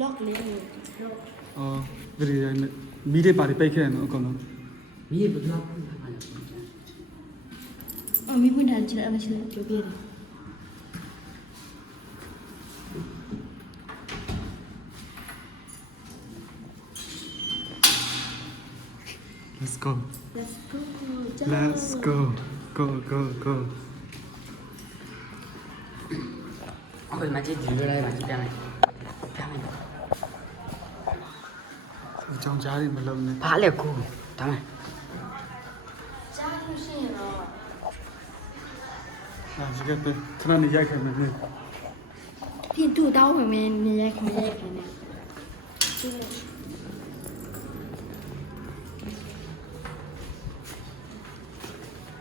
lock လေး lock အော်ဒီမီးတွေပါပိတ်ခဲ့နော်အကုန်လုံး မီးဘယ်လောက်ဖွင့်ထားပါလဲ မီးပွင့်ထားကြည့်လိုက်မရှိလို့ကြိုးပြေးတယ် Let's go let's go go အခုမှကြည့်ကြည့်လိုက်ပါပြန်လိုက်အကြောင်းကြားနေမလုံးနဲ့ ဘာလဲကိုဒါမှ ကြားလို့ရှိရင်တော့ ဒီကတည်းကခဏနေရိုက်ခဲ့မယ်နဲ့ ပြင်တူတောင်းဝင်မယ်နေရိုက်ခင်နေ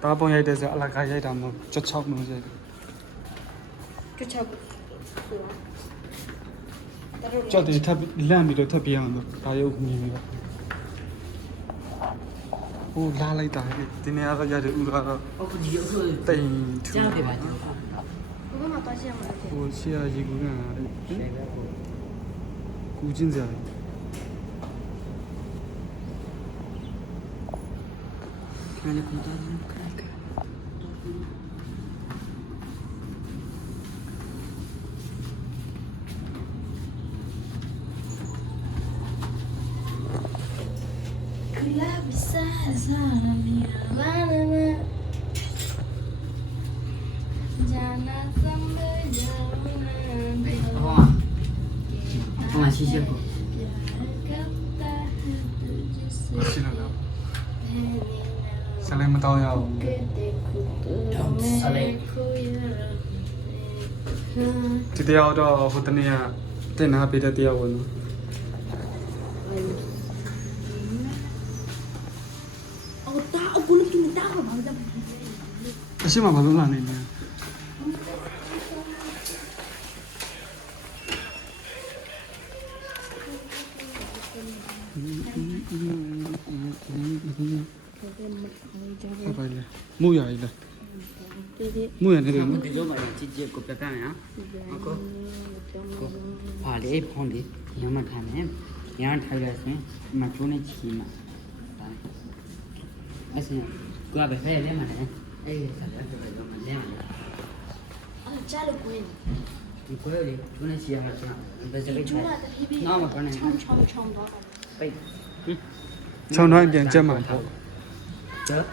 တားပုံရိုက်တဲ့ဆိုအလကားရိုက်တာမဟုတ်ချက်ချောက်လို့ရိုက်တယ် ကျွတ်ချက်ဆို ကြောက်တယ်ထပ်လန့်ပြီးတော့ထပ်ပြအောင်လို့ဒါရုပ်မြင်ပြီးတော့ဟိုလာလိုက်တာဒီနေရာတော့ရတယ်ဥတော့ အခုဒီအခု တိမ်ထူ ကြားတယ်ပါကျွန်တော် ဘယ်မှာသွားကြရမှာလဲ ဟိုရှေ့ရေကူးကကူချင်းစရာ ခဏလေးကွန်တာခဏခဏ ခလာဘီဆာဇာမီလာလာဂျာနာသမ်ဘေဂျာမနာဘေ ဟောရှိရှိကို ရှိလို့ဆလဲမတော့ရအောင် ဆလေး ဒီတရားတော့ဟိုတနေ့ကတင်နာပေးတဲ့တရားဝင်နော် အော်တာအခုလည်းကိနေတာဘာလို့လဲ အရှိမဘာလို့လာနေလဲ ဟုတ်ပါလေမှုရည်လားမှုရနေတယ်နော် ဒီလိုမှကြည့်ကြည့်ကိုပြပြမယ်နော်ဟုတ်ကောဘာလေးဖုန်းလေးရမထားမယ်ရန်ထိုင်ရဆိုရင်မကျိုးနေချီမှာဒါအဲ့စင်ကိုကပဲဖဲလဲမှာလေအဲ့ဒီဆက်လက်တော့တော့မလဲမှာ အော်ကြားလို့ကိုင်း ဒီကိုလေးကျိုးနေချီရမှာကျွန်တော်ဘယ်စလေး ကျူ ချိုး လာတဟီဘီ နောက်မှာကနေ ချောင်းတော့ ပိတ် 6နှိုင်းပြန်ချက်မှာပေါ့ ကျက်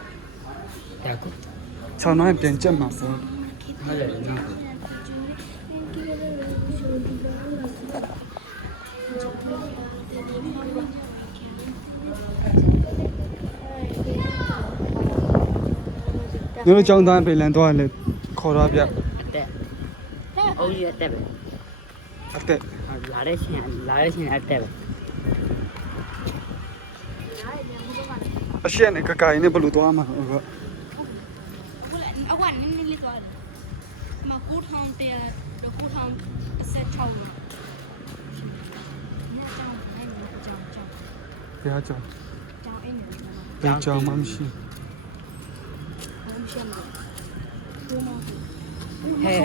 ရကူ 6နှိုင်းပြန်ချက်မှာပေါ့ ဟုတ်တယ်နော် ညတို့ကြောင်းသားပြန်လန်တော့လေခေါ်ရပြ အတက်အိုးရအတက်ပဲ အသက် လာတဲ့ရှင်အတက်ပဲ အရှိနဲ့ကကရင်နဲ့ဘယ်လိုသွားမှာဟုတ်ကဲ့ အဝနင်းလေးသွားတယ်မကူထောင်းတဲ့ဒကူထောင်းအဆက်ချောင်းညချောင်းအဲ့ညချောင်း ဘယ်အကြောင်း ချောင်းအဲ့ည ဘယ်ကြောင်းမှမရှိ ဘာမှရှင်းမလို့ဘူးမ ဟဲ့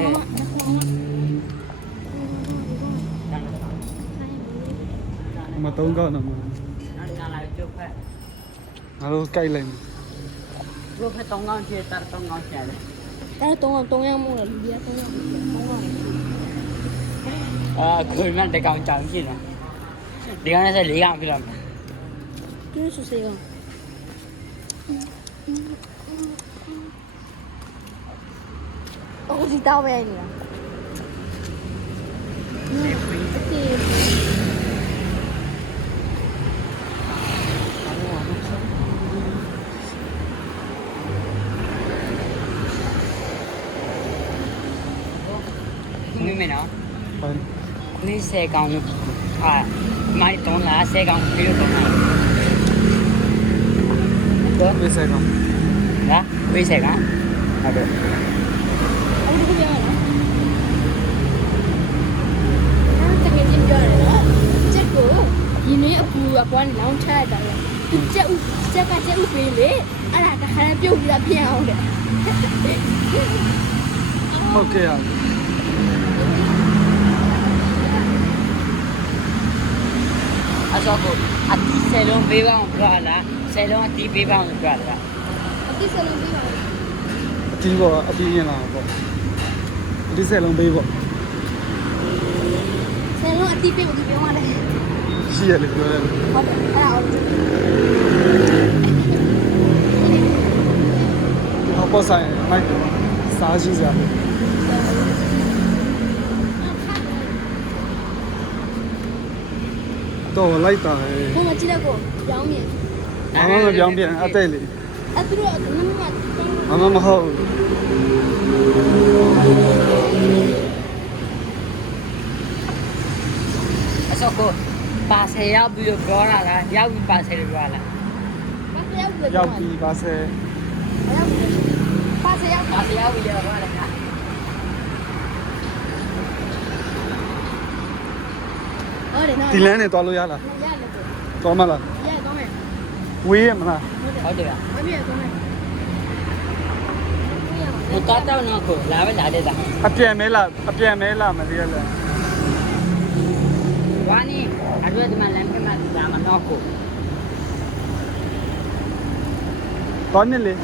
မတုံးကောက်တော့မှာ နာလာကျုပ်ဖက် ငါတို့ကြိုက်လိုက်မယ် ကျုပ်ဖက်တောင်းကောင်းချေတာတောင်းကောင်းချေတယ် အဲ့တော့300မို့လားလူကြီး300ခွေမှတကောင်ကြောင်ရှိတယ်ဒီကောင်နဲ့ဆက်၄ကောင်ပြလိုက်မယ် ကျူးဆူစေကောင်အခုဒီတောက်ပဲနေတာမိမယ်နော် ဟုတ် ဒီ10ကောင်မိုက်တုံးလား10ကောင်ပြီးတော့တော့ ပြေးဆိုင်ကောင် လားပြီး10ကောင်ဟုတ်တယ် အခုဒီပြောရအောင်တကယ်ချင်းပြောရတယ်နော်ချက်ကိုဒီနေ့အပူအပွားလောင်းချရတာလေချက်ကချက်ဥပေးလေအဲ့ဒါတခါပြုတ်ပြီးတော့ပြင်အောင်တယ် ဟုတ်ကဲ့ရ အဲ့ဆိုကိုအတီးဆယ်လုံးပေးပါအောင်ပြောလားဆယ်လုံးအတီးပေးပါအောင်ပြောလား အတိစလုံးပေးပါဦး အတီးပေါ့အတီးရင်လာပေါ့အတီးဆက်လုံးပေးပေါ့ ဆယ်လုံးအတိပေးဖို့ပြောမှလည်း ရှိရလေပြောရတယ် ဟုတ်တယ်အဲ့ဒါဟုတ်တယ် ဟောပေါ်ဆိုင်မိုက်စားရှိစားတော့လိုက်တာလေ ဘုံမကြည့်တဲ့ကိုပြောင်းမြင် ဘာမှမပြောင်းပြန်အတိတ်လေ အဲ့သူတို့ကနမမ ဘာမှမဟုတ် အဲ့ဆိုကိုပါဆယ်ရောက်ပြီးတော့ပြောတာလားရောက်ပြီးပါဆယ်လို့ပြောလား ဘာပြောင်းလဲ ရောက်ပြီပါဆယ် ပါစရောက် ပါဆယ်ရောက်ပြီးတော့ပြောလား ဟုတ်တယ်နော် ဒီလမ်းနဲ့သွားလို့ရလား ရတယ်ကို သွားမလား ရတော့မယ် ဝေးရမလား ဟုတ်တယ် မပြည့်တော့မယ် မတော်တော့နော်ကိုလာပဲလာတဲ့တာ အပြန်မဲလားအပြန်မဲလားမလေးရလား ဝါနီအတွေ့အကြုံလမ်းပြမှာဒါမှတော့ကို သွားနေလေ ဒ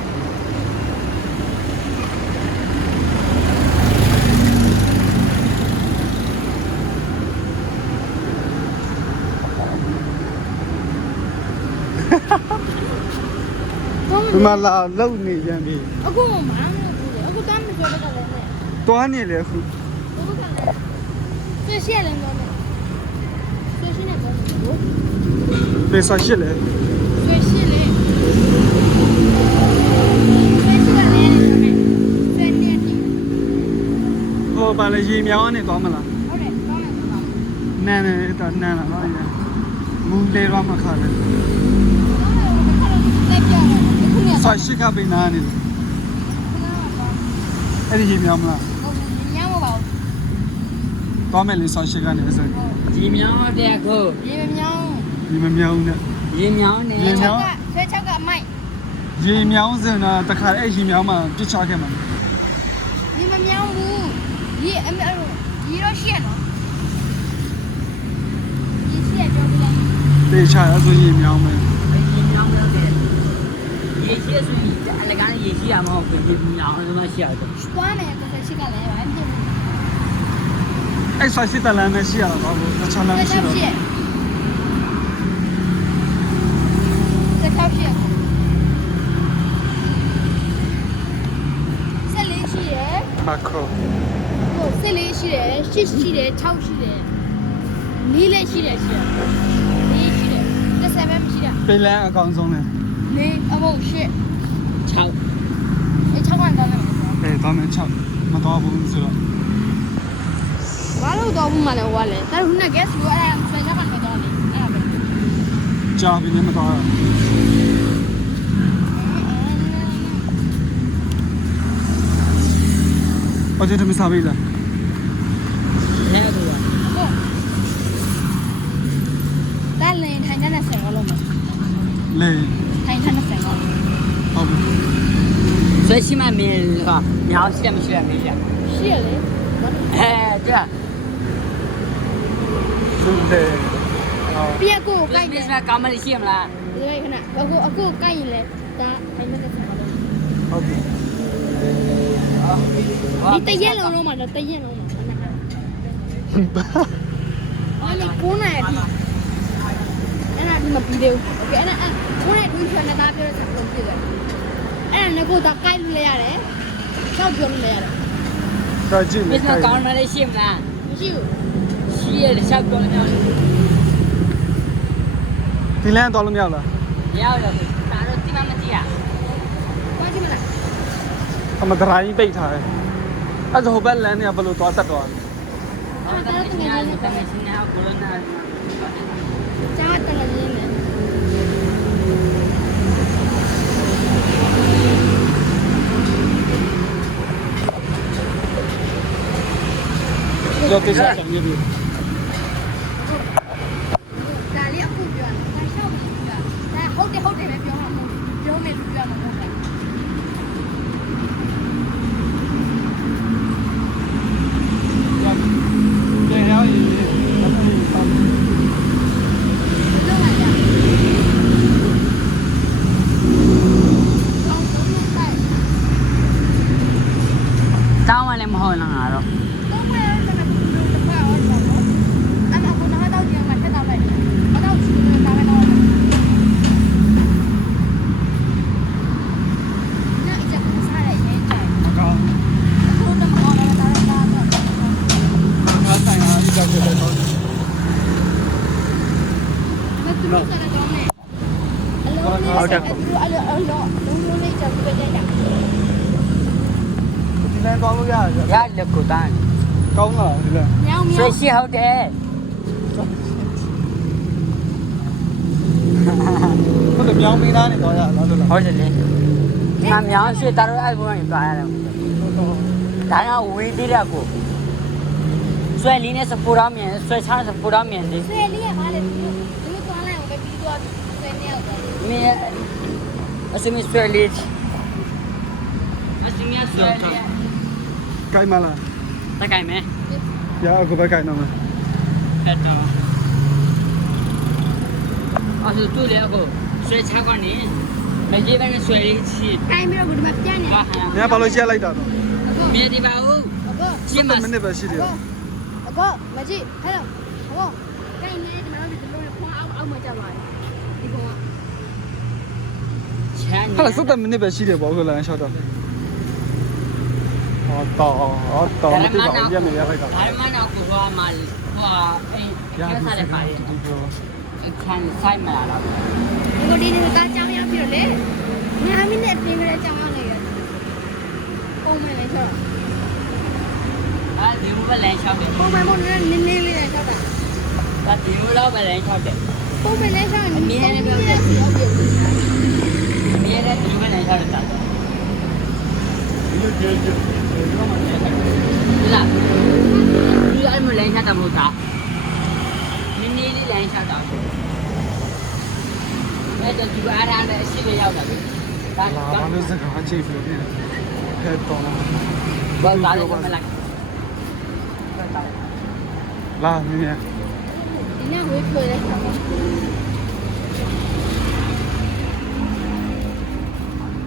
ီမှာလာလုံနေပြန်ပြီ အခုမှမအားမလို့ဘူးလေအခုတမ်းမပြောတော့လည်းနဲ့ သွားနေလေအခု ဘုကလည်းဆွေရှိလည်းတော့မယ်ဆွေရှိနေတော့ဘူး ပေစာရှိလေ ဆွေရှိလေဆွေရှိလည်းလည်းဆွေနေတယ် ဟောပါလေရေမြောင်းကနေသွားမလား ဟုတ်တယ်တော့မယ်တော့ နန်းနေတာနန်းလာတော့ရမူလေတော့မခါလေ တက်ပြတယ်အခုည စာရှိကပိနာနေလေအဲ့ဒီရေမြောင်းမလား ညမပါဘူး သွားမယ်လေစာရှိကနေစ ဒီမြောင်းတဲ့ကို ရေမမြောင်း ဒီမမြောင်းနဲ့ ရေမြောင်းနေ ဆွေချောက်ကမိုက် ရေမြောင်းစင်တော့တခါအဲ့ရေမြောင်းမှာပြစ်ချခဲ့မှာ ရေမမြောင်းဘူးရေအမေရေတော့ရှိရနော်ရေရှိရပြောပြလိုက် တေချာအဲ့ဆိုရေမြောင်းမယ် ရေမြောင်းလို့တဲ့ရေရှိဆိုရင်အလကားရေရှိရမဟုတ်ဘူးရေမြောင်းလို့ရှိရတယ် သွားမယ်ကိုရှိကလည်းဘာဖြစ်လဲ အဲ့စာရှိတလမ်းနဲ့ရှိရတော့ဘူးတခြားလမ်းမရှိတော့ 这条线，这里是的， ပါခေါ် 不，这里是的，是的，超是的，你嘞是的是，你是的，这三边是的， ပိလန်းအကောင်ဆုံးလေ 你不是， 6你超管到没？ အေးသွားမယ်6မတော်ဘူးဆိုတော့ 完了都不买了我嘞，但是那个是我哎，全家把它到的，哎呀， ကြာပြီလည်းမတော် အကျဉ်းတမစားပြီလား လဲကူ 不，但是他家那三个了嘛， လေ 他家那三个， ဟုတ်ပြီ 所以起码没是吧မြောင်းရှိတယ်မရှိတယ်မေးရ 是嘞， အဲ对啊 သူလေဟော 别给我 ကို 盖 မေး 的 စ。ကာမလေးရှိမလား ဒီလိုခဏအခုကိုက်ရင်လဲဒါအဲ့မဲ့ဆက်ပါလို့ ဟုတ်ပြီ ဒီတရက်လုံးတော့မှာတော့တရက်လုံးမှာအဲ့ဒါကိုနိုင်ပြီအဲ့ဒါဒီမပြီးသေးဘူးโอเคအဲ့ဒါကိုနိုင်တွင်းချင်တာပြောတဲ့ဆက်လို့ပြည့်တယ်အဲ့ဒါငကိုတော့ကိုက်လို့ရတယ်ချောက်ပြောလို့ရတယ် တော့ကြည့် မေး လေ စကာမလေးရှိမလား မရှိဘူး ရှိရတယ်ရှောက်ပြောနေတယ် ဒီလမ်းတော်လို့မရလား ရောက်တော့ဒါတော့ဒီမှာမကြည့်ရ ဘာကြည့်မလား အမဒရိုင်းပိတ်ထားတယ်အဲ့ဒါဟိုဘက်လမ်းเนี่ยဘယ်လိုသွားတက်သွားလဲ အော်ဒါကငါ့ကိုတကယ်ရှင်းနေအောင်ဘလို့နာ ကျားတလည်းရင်းနေ ကြောက်ကြတယ်မြေပြီ ဒါလေးအခုပြောတယ်ဒါရှောက်ပြီးပြောဒါဟုတ်တယ်ဟုတ်တယ်ပဲပြောမှာမဟုတ်ပြောမယ်လို့ပြောမှာမဟုတ်ဘူး ကျေရောက်ရင် ဒီလို ဆက်တော့မယ်အလုံးလေးဆက်ပြီးတော့အလုံးလေးချက်ပြလိုက်တာ ဒီလမ်းသွားလို့ရတယ် ရလက်ကိုတန်း ကောင်းလားဒီလမ်း မြောင်မြော ဆွေ င် ရှိဟုတ်တယ် ဟုတ်တယ်မြောင်းပေးသားနေသွားရလားလို့လား ဟုတ်တယ်လေငါမြောင်ရှိတာတော့အဲ့ဘုံကနေသွားရတယ်ဒါကဝေးသေးတယ်ကိုဆွဲလေးနဲ့စပူရမြန်ဆွဲချားစပူရမြန်လေ ဆွေလေးကဘာလဲဒီလိုသွားလိုက်အောင်ပဲပြီးတော့ဆွေနေရောက်တယ် မင်းအစမဆွဲလေးအစမဆွဲလေး ကိုင်းမလား တကယ်မဲ ရအခုပဲကိုင်းတော့မယ် တက်တော့အဲ့ဒါတူလေအကိုဆွဲချကနေမကြီးပဲဆွဲလေးချီ တိုင်းပြီးတော့ဒီမှာပြန်နေ ဟာဟာ ညဘာလို့ရက်လိုက်တာတော့ မြေဒီပါဦး အကော ရှင်းမ မိနစ်ပဲရှိတယ် အကောမကြည့်ဟဲ့လို့အကောကိုင်းနေဒီမှာဒီလိုခွန်အောက်မှာကြပါဒီကောင်က ချမ်း ဟာ17မိနစ်ပဲရှိတယ်ပေါ့အခုလမ်းလျှောက်တော့ဟောတော့မသိပါဘူးရက်နေရလိုက်တာ ဘာမှနောက်ကိုဟောမှာဟောအေးရစားတယ်ပါလေအခန်းဆိုင်မလာတော့ ဒီကိုဒီနေတာကြောင်းရောက်ပြီးတော့လေ9မိနစ်အတွင်းကလေးကြောင်းရောက်နေရတယ်ပုံမှန်လေးဆို အဲဒီဘက်လမ်းလျှောက်တယ် ပုံမှန်ပုံနဲ့နင်းနေလေးနဲ့ချက်တာ ဒါဒီဘက်ပဲလမ်းလျှောက်တယ် ပုံမှန်လေးဆိုရင်အမြဲတမ်းပြောပြစီအောင်ပြ အမြဲတမ်းဒီဘက်လမ်းလျှောက်တယ်တာတော့လာဒီအမလမ်းလျှောက်တာမဟုတ်တာနင်းနေလေးလမ်းလျှောက်တာအဲ့တော့ဒီအားရတဲ့အရှိပဲရောက်တာလေဒါ လာဘာလို့စကားချိန်ပြီးနေဟဲ့တော့ ဘာသာလဲမလိုက် လာမင်းရ ဒီနေ့ဝေးပြလဲဆက်ပါ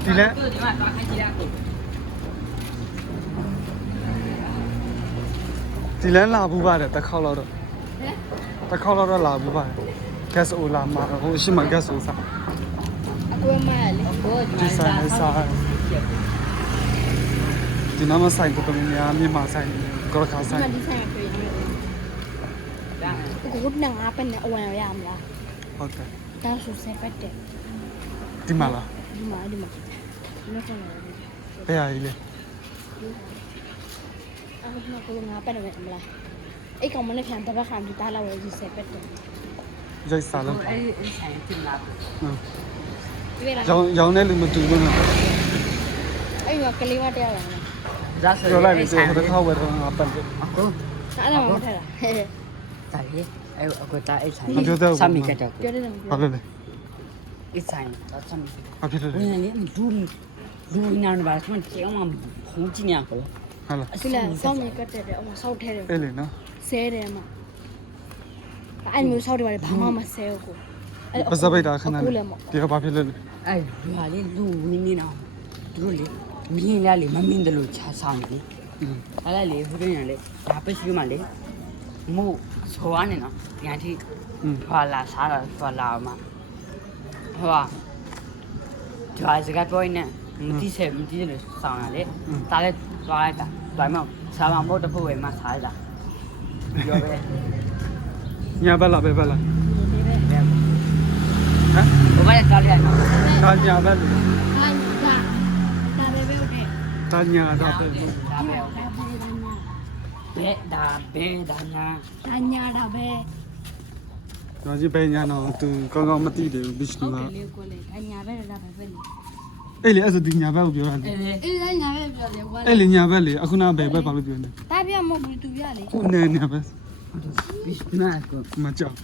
ဒီလဲ ဒီမှာသွားခိုင်းကြည့်ရကို ဒီလမ်းလာဘူးပါတယ်တစ်ခေါက်တော့တစ်ခေါက်တော့လာဘူးပါတယ် gas အိုလာမှာဟိုရှိမှ gas အိုစား အကွဲမရလေ ကို ဒီဆိုင်လေးစားဒီနာမဆိုင်တော့တမများမြန်မာဆိုင်ကောခါဆိုင် ဒီဆိုင်ပြေးနေကိုကငါပနဲ့အဝမ်းရမလား ဟုတ်တယ် ဒါဆိုဆက်ပတ်တယ် ဒီမှာလား ဒီမှာလောက်နေတယ် ဘယ်ဟာကြီးလဲ အခုကကိုငါပနဲ့မလားအဲ့ကောင်မနဲ့ခံတပတ်ခံပြီးတားလာဝယ်ဆက်ပတ်တယ် ရိုက်စားလို့ အဲ့ဆိုင်တင်လာ ပြေးလာ ရောင်းတဲ့လူမတူဘူးနော် အဲ့ကကလေးမတရားလာလား ဒါဆို ပြောလိုက်ပြီဆိုတော့တစ်ခေါက်ဝယ်တော့ငါပတ်တယ် အခု အဲ့ဒါမှမထတာဟဲ့ တာလေအဲ့အခုတာအဲ့ဆိုင် စ စမ်းမိကြတော့ ပြောတယ်မ ဘာ ပြော ဖြစ်လဲ အဲ့ဆိုင်တော့စမ်းမိ ဘာဖြစ်လဲ ဝင်လေလူနာနေပါစမ်းကြောင်းမှဖုန်ကြည့်နေကော ဟာလား အခုလာစောင်းနေကတ်တယ်အမဆောက်ထဲတယ် အဲ့လေနော် ဆဲတယ်မှာအဲ့မျိုးဆောက်တယ်ဘာမှမဆဲဘူးကို ပစပိတ်တာခဏ အခုလည်းမ ဒီကဘာဖြစ်လဲ အဲ့ဟာလေလူဝင်နေတော့သူတို့လေမြင်ရလေမမင်းတယ်လို့ချဆောင်လေအဲ့ဒါလေဘုရင်ရလေဒါပစီမလေမို့ဆိုရနေနော်ညာတိထွာလာစားတာထွာလာမှာဟောဒါစကားပြောနေမတိဆက်မတိလို့ဆောင်ရလေဒါလည်းသွားလိုက်တာဒါမှမဟုတ်ဆာမမို့တဖို့ဝယ်မှစားရတာပြောပဲ ညာဘက်လားဘယ်ဘက်လားဟမ် ဘယ်မှာလဲတော့လေ ဒါညာဘက်လေ ဟာဒါပဲပဲဟုတ်တယ် ဒါညာတော့ပဲ ဒါပဲဒါညာ ဒါညာတာပဲ ဒါကြီးပဲညာတော့သူကောင်းကောင်းမသိတယ်ဘစ်နူ ဟုတ် လာ တယ်လေကိုလေဒါညာပဲဒါပဲပဲလေ အဲ့လေအဲ့ဆိုဒီညာဘက်ကိုပြောရတယ် အေးဒါညာပဲပြောတယ်ကွာ အဲ့လေညာဘက်လေအခုနဘယ်ဘက်ဘာလို့ပြောနေ ဒါပြမဟုတ်ဘူးသူပြလေ ခုနေညာဘက် ဘစ်နာကို မကြောက် ဒ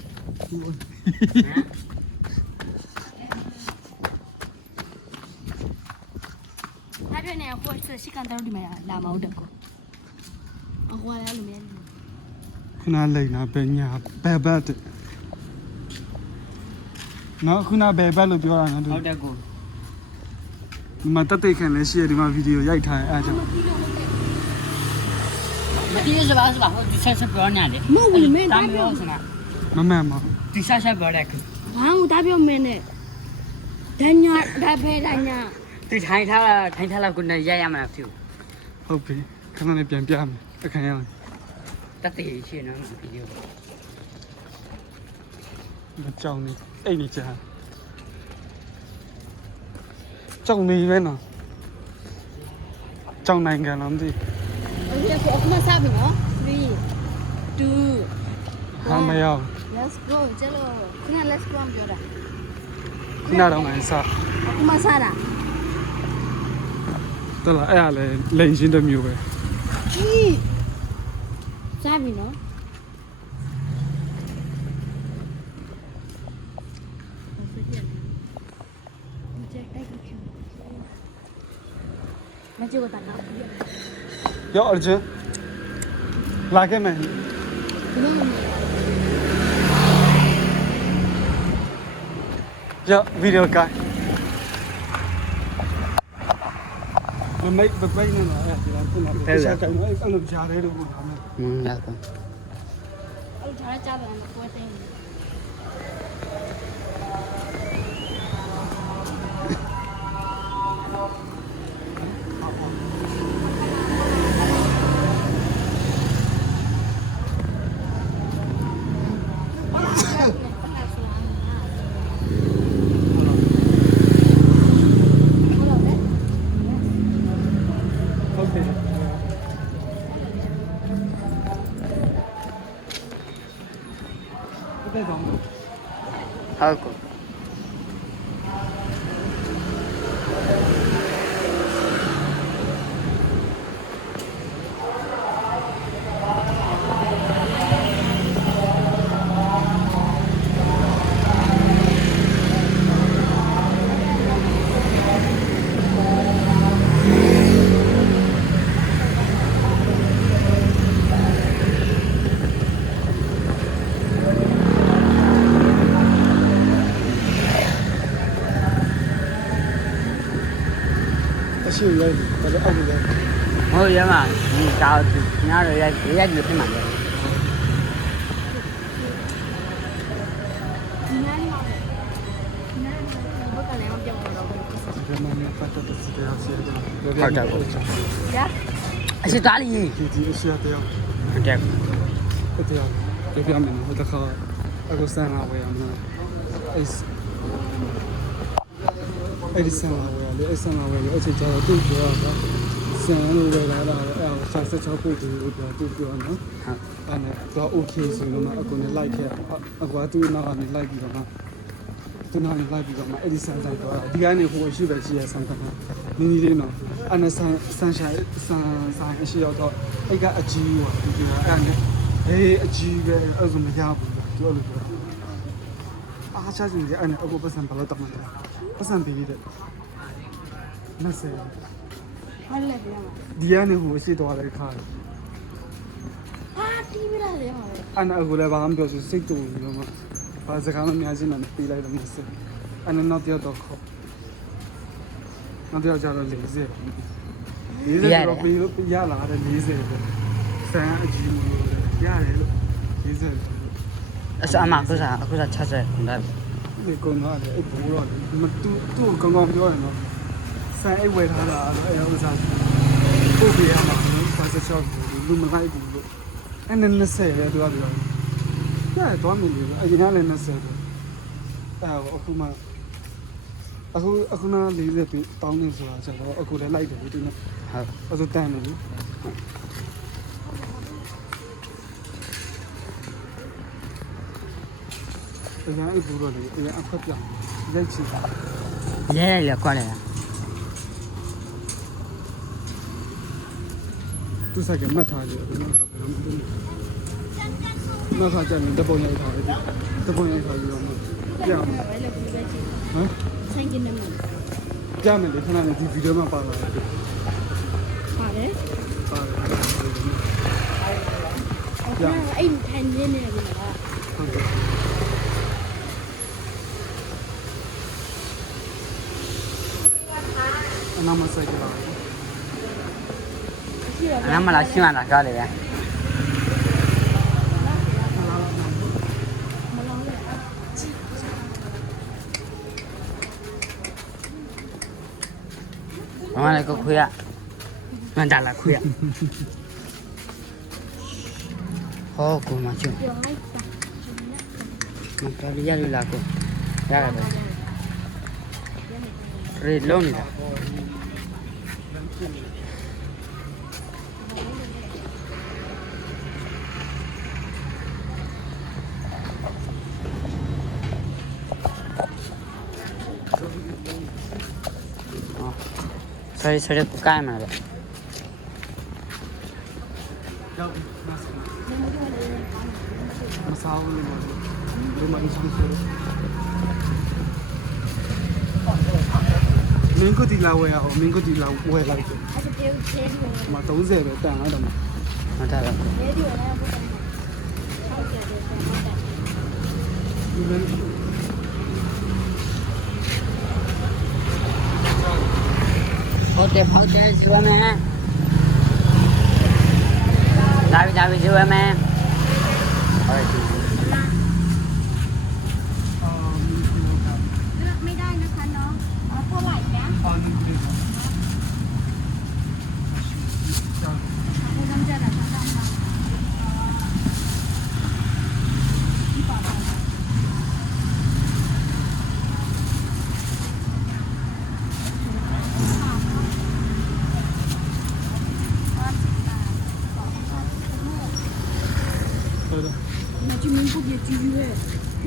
ါပြနေအခုရှိကန်တော်ဒီမှာလာမဟုတ်တယ်ကိုအခုလည်းလိုမျိုး ခုနလိန်နာပဲညာဘယ်ဘက်နော်ခုနဘယ်ဘက်လို့ပြောတာနော် ဟုတ်တယ်ကို ဒီမှာတက်တိတ်ခံလည်းရှိရဒီမှာဗီဒီယိုရိုက်ထားအဲ့အကြောင်း မတိစပါစပါဟိုဒီဆက်ဆက်ပြောနေတယ်တာမျိုးစနာ မမှန်ပါ ဒီဆက်ဆက်ပြောတယ် ဘာမှဒါပြောမင်းနဲ့ဒါညာဒါပဲဒါညာ ဒီထိုင်ထားလာကိုနေရရမှာဖြစ် ဟုတ်ပြီခဏလေးပြန်ပြမယ်အခန်းရမယ် တတ်တည်ရှိနော်ဗီဒီယို မကြောင်နေအဲ့ဒီကြာကြောင်နေပဲနော်ကြောင်နိုင်ငံလားမသိ โอเคအခုမှစပြီနော်3 2 ဟာမရောက် let's go ကျလို့ခဏ let's go ပြောတာ ခုနတော့ငါစ အခုမှစတာ တော်လားအဲ့ဒါလေလိန်ရှင်းတစ်မျိုးပဲ ကြီးစပြီနော်မကြည့်တော့တာ ရောအချင်းလာခဲ့မယ် Ja, video kijk. We benen nou echt. Ja, kijk nou even aan het jaar hele goed aan. လာတော့ အဲ့ဒါကြားတယ်မကွဲတဲ့ Okay. Wat is dan? ဟုတ်ကော အရှိရိုက်တယ်ဒါလည်းအဲ့လိုလဲ ဟုတ်ရမှာဒီကားညားရရိုက်ပြီးပြင်မှာလေ ဒီနေ့မှာဒီနေ့ဘက်ကလည်းမပြောင်းတော့ဘူး ဒီမှာနေပတ်သက်တဲ့စီတရားစီရတယ် ရ အရှိသားလီ ဒီအရှိတရား ဟုတ်တယ် ဟုတ်တယ်ပြောပြမယ်နော်ဟိုတခါအခုဆန်လာဝယ်ရမလားအဲ့ဒီဆန်လာဝယ်လေအဲ့ဆန်လာဝယ်ရောအချိန်ကျတော့သူ့ပြောတာဆန်လို့ဝယ်လာတာအဲ့ဆက်ဆက်ချောက်ပို့ပြီးတော့သူပြောနော် ဟုတ် အဲ့နဲ့တော့ okay ဆိုတော့မှအကူနဲ့ like ခဲ့အကွာသူ့နောက်ကနေ like ပြီးတော့မှသူ့နောက်ကနေ like ပြီးတော့မှအဲ့ဒီဆန်ဆိုင်တော့ဒီကနေဟိုရှိပဲရှိရဆန်ကမှနင်းကြီးလေးနော်အဲ့နဲ့ဆန်ဆိုင်အရှိရောက်တော့အဲ့ကအကြီးဟိုဒီကအဲ့နဲ့အေးအကြီးပဲအဲ့ဆိုမရဘူးပြောလို့ပြောအားချကြည့်အဲ့နဲ့အခုပတ်စံဘယ်လောက်တောင်းလဲပတ်စံပြီးတဲ့20 ဟုတ်လေပြော ဒီကနေဟိုရှိတော့တယ်ခါ အာတီးပြရတယ်ဟော အဲ့နဲ့အခုလည်းဘာမှမပြောချင်စိတ်တူပြီးတော့မှဘာစကားမှမများချင်တယ်ပြေးလိုက်တော့မစစ်အဲ့နဲ့နောက်တစ်ယောက်တော့ခေါ်နောက်တစ်ယောက်ကျတော့40တော့ပြီးလို့ရလာတယ်40ပဲဆန်အကြီးမျိုးရတယ်လို့40 အစအမအခုစား60ခွန်တယ် ဒီကောင်ကလည်းအဲ့ဘောတော့မတူသူ့ကောင်းကောင်းပြောတယ်နော်ဆန်အိတ်ဝယ်ထားတာအဲ့ဥစားပို့ပြရမှာဘာစချောက်လူမလိုက်ဘူးလို့အဲ့နဲ့20ပဲသူကပြောတယ်တော့မင်းလေအရင်ကလည်း20ပဲအဲ့အခုမှအခုနာ40ပြီတောင်းနေဆိုတာဆိုတော့အခုလည်းလိုက်တယ်ဒီနေ့ ဟုတ် အဲ့ဒါတန်နေပြီအရင်အိတ်ဘူးတော့လေအရင်အဖက်ပြောင်းရိုက်ချီတာ ရဲလေကွာလေ သူစကမှတ်ထားတယ်ဘယ်မှာဘယ်မှာနောက်ခါကျရင်တပုံရိုက်ထားတယ်တပုံရိုက်ထားပြီးတော့ပြရမယ် ပဲလေပြပဲချင် ဟမ် ဆိုင်ကင်းနေမှာ ပြမယ်လေခဏလေးဒီဗီဒီယိုမှာပါလာတယ် ပါတယ် ပါတယ် အခုအဲ့ထိုင်နေနေပြီလား ဟုတ်ကဲ့အနာမဆိုင်ကြပါဘူး ရှိရ အမလားရှင်းလာကားလေ မလောင်းလေ မမလည်းကိုခွေးရမန်တာလာခွေးရဟောကိုမချွတ် ပြောလိုက်ပါ ဒါလေးရလို့လာကိုရတယ်ရေလုံးနေတာဆယ်ကိုကိုင်းမှာလေ ရောက်မစားဘူးလို့ဒီမှာအင်းဆုံးဆိုမင်းကိုဒီလာဝယ်အောင်မင်းကိုဒီလာဝယ်လိုက်တယ် အဲ့ဒါပြေးပြေးပြီး မ30ပဲတန်လိုက်တော့မှာ မထားတော့ ပြေးပြီးတော့လည်းဟုတ်တယ်ဟုတ်တယ် ဒီလို ဟုတ်တယ်ဇီဝမဲဒါပြီဇီဝမဲဟုတ်ပြီ ไม่ได้นะคะน้องเอาเท่าไหร่นะ အော်ဒီလို คุณน้ำจะได้ทั้งนั้นนะที่ป่าป่า那就民不别继续。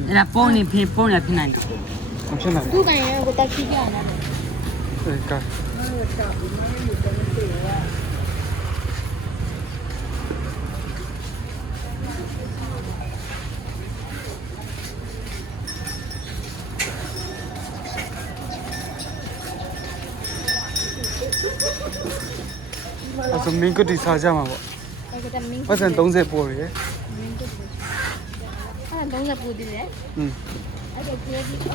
အဲ့ဒါပုံနေဖြစ်နိုင်တယ် မဖြစ်နိုင် သူ့တိုင်ရဲ့ကိုတက်ကြည့်ကြရတယ် အေးကဲအဲ့ဆိုမင်းကတိစားကြမှာပေါ့ အဲ့ဒါမင်း ပတ်စံ30ပို့ရယ် မင်းတို့အဲ့ဒါ30ပူတယ်လေ อืม အဲ့ဒါပြေးပြီးရတယ်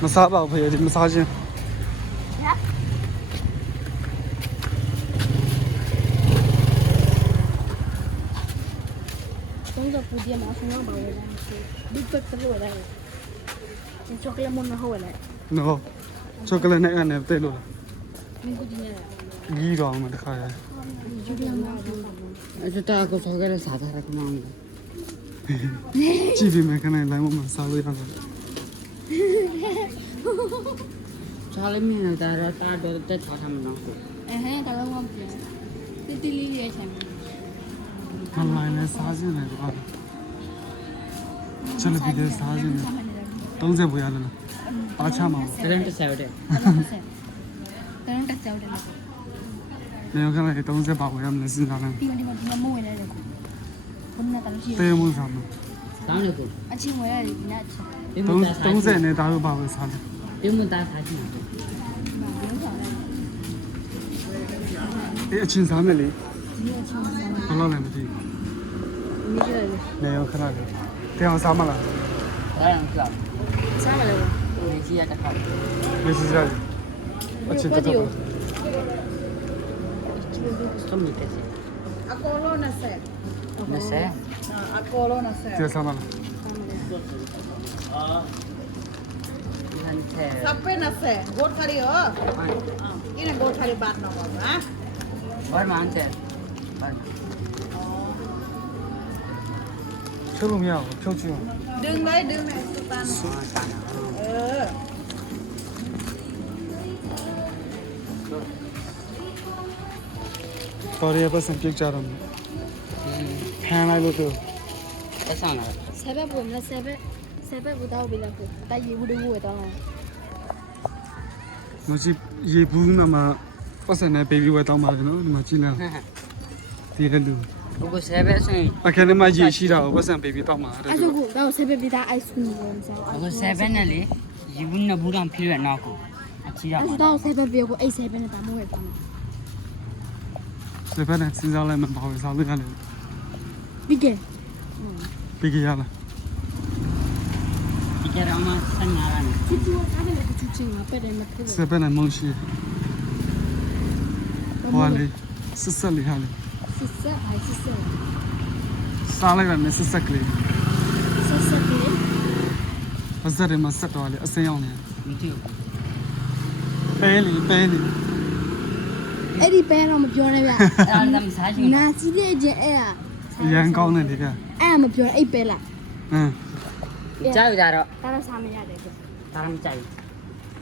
မ မစားပါဘူးဖေဒီမစားချင်း ညာ30ပူတယ်မှာဆုံးတော့ပါဝယ်တယ်ဒီကတ်တော့ဝယ်တယ်ဒီချောကလက်မွန်မဟုတ်လေ နော်ချောကလက်နဲ့အဲ့နဲ့တဲ့လို့လား မင်းကိုဒီနေ့ ကြီးတော့မှတခါရယ် ယူပြန်မှာ အဲ့ဒါကိုဆောက်ခဲ့တဲ့စားတာကမှန်း ကြည့်ပြီးမယ်ခဏလိုင်းမမစားလို့ရတယ် စားလိမ့်မယ်ဒါတော့တာတော့တက်ထားမှာနော် အဲဟဲ့ဒါတော့မပြန်တိလေးလေးရဲ့ချမ်း ခလိုင်းနဲ့စားစင်းတယ်ကွာချက်လက်ပြီးစားစင်းတယ်30ပို့ရလားပါချမှာ တရင်တစ်ဆက်တဲ့ တန်းတက်ကြောက်တယ် နေရခဏ30ပါဝယ်ရမလဲစဉ်းစားလိုက် ဒီမှာမဝင်ရတယ်ကိုဘုန်းကတော့ရှိ တဲမှုစားမှာ တောင်းလို့ကို အချင်းဝယ်ရတယ်ဒီနေ့အချင်း ဒီမသားစား 30နဲ့ဒါတော့ပါဝယ်စားတယ် ဒီမသားစားကြည့် အေးအချင်းစားမယ်လေ ဒီအချင်း ဘယ်လောက်လဲမသိ မိကြတယ် နေရခဏလေးတဲအောင်စားမလား ဒါရံကြောက် စားမလို့ ဒီကြီးရတဲ့ခါ မေးစားအချင်းတက်တော့ ဆုံးမိတဲ့စီ အကောလုံးနဲ့ဆက် 20 အကောလုံးနဲ့ဆက် တဲစားမလား ဟန်တဲ့ စပယ်နဲ့ဆက်ဂိုတ်ခရီရောဒီနေ့ဂိုတ်ခရီဘာနော်ပါ ဘာမှန်တဲ့ဘာ ဖြုတ်လို့မရဘူးဖြုတ်ချင် ดึงเลยดึงเลยสุตานเออ တော်ရပတ်စံပြစ်ကြတော့ဖမ်းလိုက်လို့သူ တက်ဆောင်လာ ဆေဘပုံနဲ့ဆေဘဘူတော့ဘယ်လောက်ကိုတိုင်ရဘူးဘူးတော့ မကြည့်ရေဘူးနမှာပတ်စံနဲ့ဘေဘီဝဲတောင်းပါလေနော်ဒီမှာကြည့်လိုက်ဒီရလူ ကိုဆယ်ပဲဆိုရင် အခက်ထဲမှာရေရှိတာကိုပတ်စံဘေဘီတောင်းပါတဲ့ အဲ့ဒါကိုတော့ဆေဘပြီးသား ice cream ကိုမစား ကိုဆယ်ပဲနဲ့လေယူဘူးနဲ့ဘူးတောင်ဖြစ်ရနောက်ကိုအချီရ အဲ့ ပါ ဒါတော့ဆေဘပြီးကိုအဲ့ဆေဘနဲ့တာမဟုတ်ဘူး ဒီဘက်နဲ့စဉ်းစားလိုက်မှဘာဝယ်စားလို့ရတယ် ပြီးကဲ ပြီးကြရလား ဒီကြတော့မှဆန်းလာတယ် ချူချူစားတယ်ချူချူငါပဲ့တယ်မဖြစ် စပယ်နဲ့မုံရှိဟောလေဆက်ဆက်လေးဟာလေ စစ်ဆက်အိုက်စစ်ဆက် စားလိုက်တာနဲ့ဆက်ဆက်ကလေး ဆက်ဆက်ကလေး ပတ်စံတွေမှာဆက်တော့လေအစင်းအောင်နေ မသိဘူး ပဲလေပဲလေ အဲ့ဒီပဲတော့မပြောနဲ့ဗျ အဲ့ဒါမှစားကြည့် နာစီတဲ့ကျဲအဲ့ ရန်ကောင်းတယ်လေက အဲ့မပြောအဲ့ပဲလား ဟ ကြောက်ကြတော့ ဒါတော့စားမရတယ်ကို ဒါမှမကြိုက်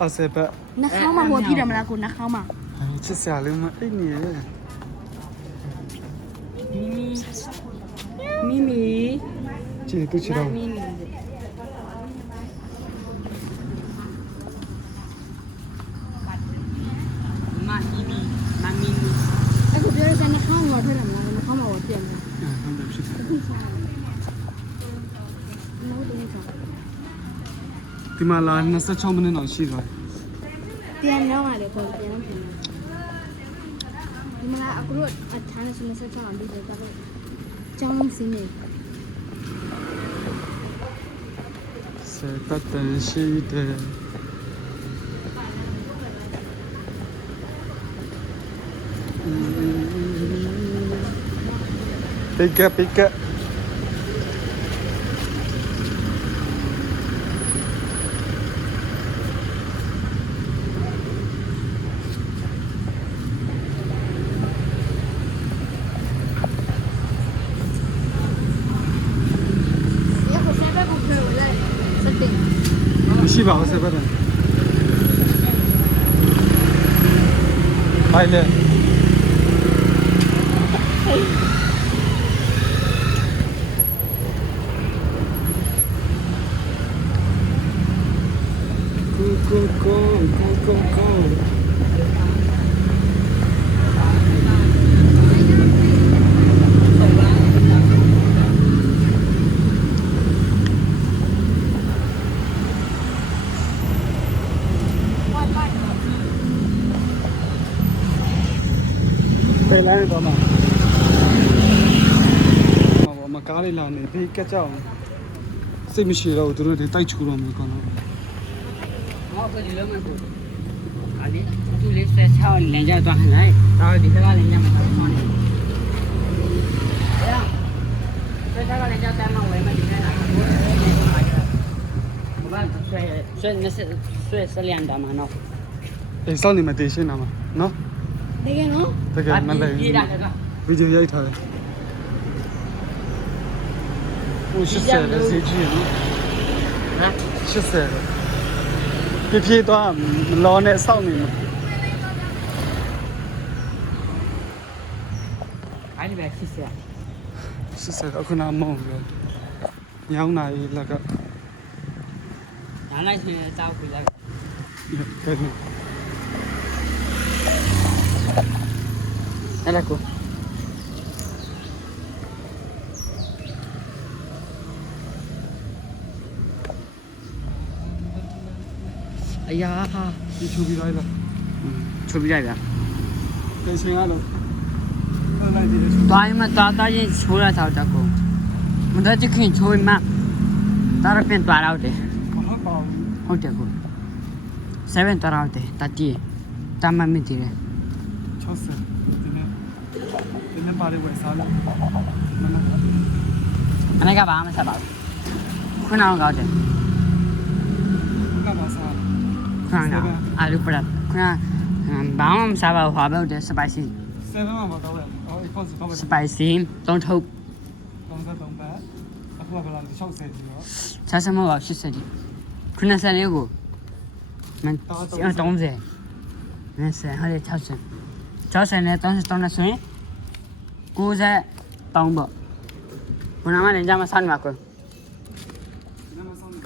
အဆေဘ နှာခေါင်းမှာဟိုပြည့်တယ်မလားကိုနှာခေါင်းမှာ ချစ်စရာလေးမအိတ်နေရ မီမီ ကြည့်သူချစ်တော့ မီမီမမီမီမမီမီ အခုပြောရတဲ့နှာခေါင်းမှာထွက်လာမလားနှာခေါင်းမှာဟိုပြည့်တယ် ဟုတ်တယ်ဖြစ်တယ် အခုစားနောက်တော့စား ဒီမှာလာ26မိနစ်တော့ရှိသွား ပြန်တော့ရတယ်ကိုပြန်တော့ပြန်ဒီမှာအခုတော့အထာနဲ့ဆက်ဆက်အောင်ဒီတော့ကျောင်းစင်းနေ စေတတ်တယ်ရှိတယ်ပိက ရခိုစားတဲ့ကိုပြောလိုက်စတဲ့ မရှိပါဘူးစေဘတယ်ဘိုင်လေကိုပဲလာတော့မှာမကားလေးလာနေဘေးကကြောက်စိတ်မရှိတော့သူတို့တွေတိုက်ချူတော့မယ်ကောနော် ဟောဒီလိုမှကိုအဲ့ဒီသူလေးဆက်ချောင်းလမ်းကြသွားဟန်လိုက်ဒါဒီကလည်းညမှာဆောင်းနေဆက်ချောင်းလမ်းကြတဲ့မှာဝယ်မှဒီနေ့လာဘာဆွဲစလျန်တာမနော် အေးစောင့်နေမတေးရှင်းတာမှာနော် တကယ်နော် တကယ်မလဲ ပြေးတာက ဗီဒီယိုရိုက်ထားတယ်ဟို80လေစီကြီးနော် ဟမ် 80ပြည့်သွားမလောနဲ့စောင့်နေမှာ အဲ့ဒီပဲရှိစရာ 80အခုနမောင်းပြောညောင်းနာကြီးလက်က ဒါလိုက်ရှင်တောက်ပြလိုက် ကဲနေ အဲ့ဒါကိုအယားဟာ ဒီချူပြီးလိုက်လား ချုပ်ပြလိုက်ဗျာ ကဲချင်းကတော့အဲ့လိုက်ဒီချူ တိုင်းမှာတာရင်ချိုးရတာတကူမ得就肯ချိုးမှတာရပြန်သွားတော့တယ် မဟုတ်ပါဘူး ဟုတ်တယ်ကို7သွားတော့တယ်တတိတမမတည်တယ် 60ဒီနေ့ပါလေဝယ်စားလို့မနက် အနေကဘာမှမဆက်ပါဘူးခုနကကောက်တယ် ကပါစား ခုနကအာလူပရတ်ခုနဘာမှမစားပါဘူးဟာပဲတယ် spicy 7မှာမတော့ရအော်အပေါ်စတော့ spicy တုံးထုတ် 33ပဲအခုကဘယ်လောက်60ဒီရော ဆက်စမပါ80ဒီခုနစနေကိုမန်30မင်းစဟဲ့60နဲ့30နဲ့ဆိုရင်90တောင်းပေါ့ဘုနာမလည်းကြမှာစားနေမှာကို ဒီနေ့မဆောင်နေ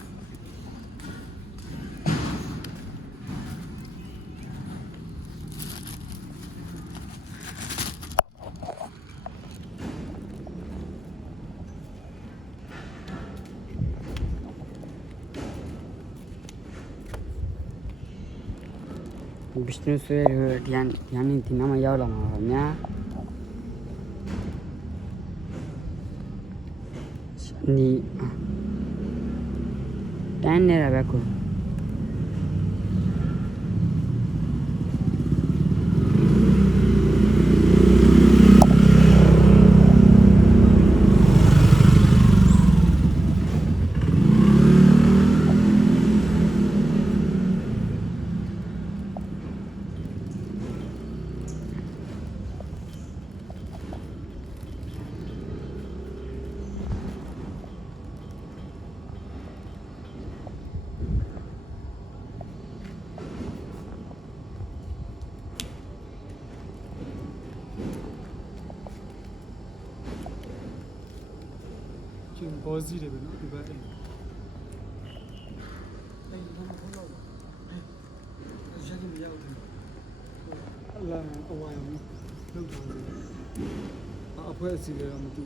business ဆွဲရန်ဒီနာမရောက်လာမှာပါညာနီတန်းနေရပဲကို ဘောစီးတယ်ပဲနော်ဒီဘက်အဲ့ရည်မရောက်ဘူးအလားအဝါရောလောက်သွားတယ်အဖွဲအစီလည်းမတူ